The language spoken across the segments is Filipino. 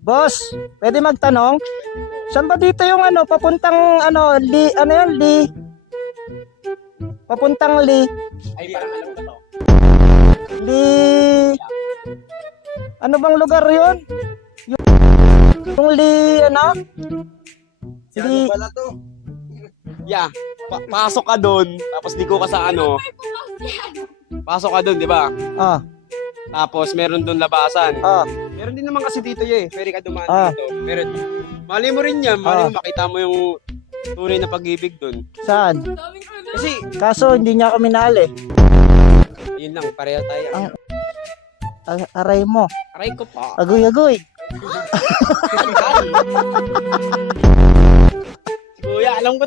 Boss, pwede magtanong? Saan ba dito yung ano, papuntang ano, ano yun, papuntang Ay, parang alam ko to. ano bang lugar yun? Yung ano? Li, pala to. Yeah, pasok ka doon, tapos liko ka sa ano. Pasok ka doon, di ba? ah, Tapos meron doon labasan. ah, Meron din naman kasi dito pwede ka dumaan Ah. dito. Meron. Mali mo rin yan, mali mo makita mo yung tunay na pag-ibig doon. saan? Kasi, Kaso hindi niya ako minahal eh. yun lang, pareho tayo. Aray mo. Aray ko pa. Agoy-agoy. Kuya, alam ko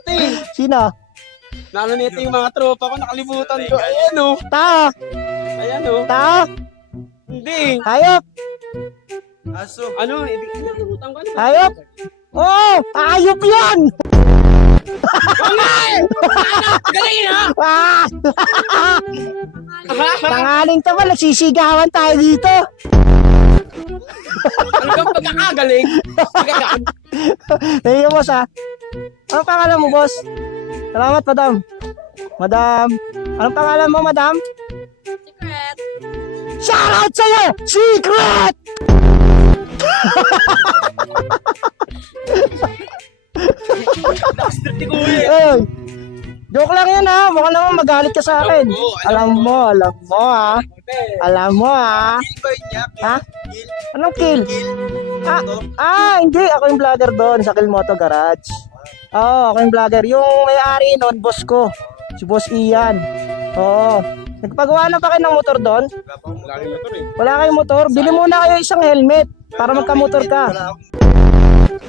Sino? Nalo nito yung mga tropa ko, nakalimutan ko. Ayan o. Ta! Ayan o. Ta! Hindi. Hayop! Aso. Ano, nakalimutan ko. Ano ba? Hayop! Oh! Hayop yan! Galing ha? Ah! Tangaling to ba? Nagsisigawan tayo dito. Ano kang pagkakagaling? Galing. Thank you, boss, ha? Anong pangalan mo, boss? Salamat, madam. Madam. Anong pangalan mo, madam? Secret. Shout out sa'yo! Secret! Nakastrit ni Kuya. Ay, joke lang yan, ha? Baka naman magalit ka sa akin. Alam mo, ha? Alam mo, ha? Kill ba yun niya? Ha? Kill. Anong kill? Kill. Hindi. Ako yung vlogger doon sa Kilmoto Garage. Oo, ako yung vlogger. Yung may-ari noon, boss ko. Si Boss Ian. Oo. Nagpagawa na pa kayo ng motor doon? Wala rin motor eh. Wala kayong motor? Bili muna kayo isang helmet para magka-motor ka. Wala akong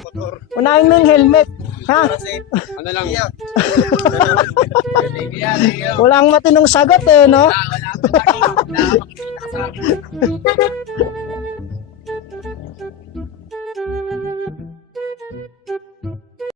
motor. Unahin mo yung helmet. Ha? Kasi, Ano lang. iya. Walang matinong sagot eh, no? Wala. Wala. Wala. Wala.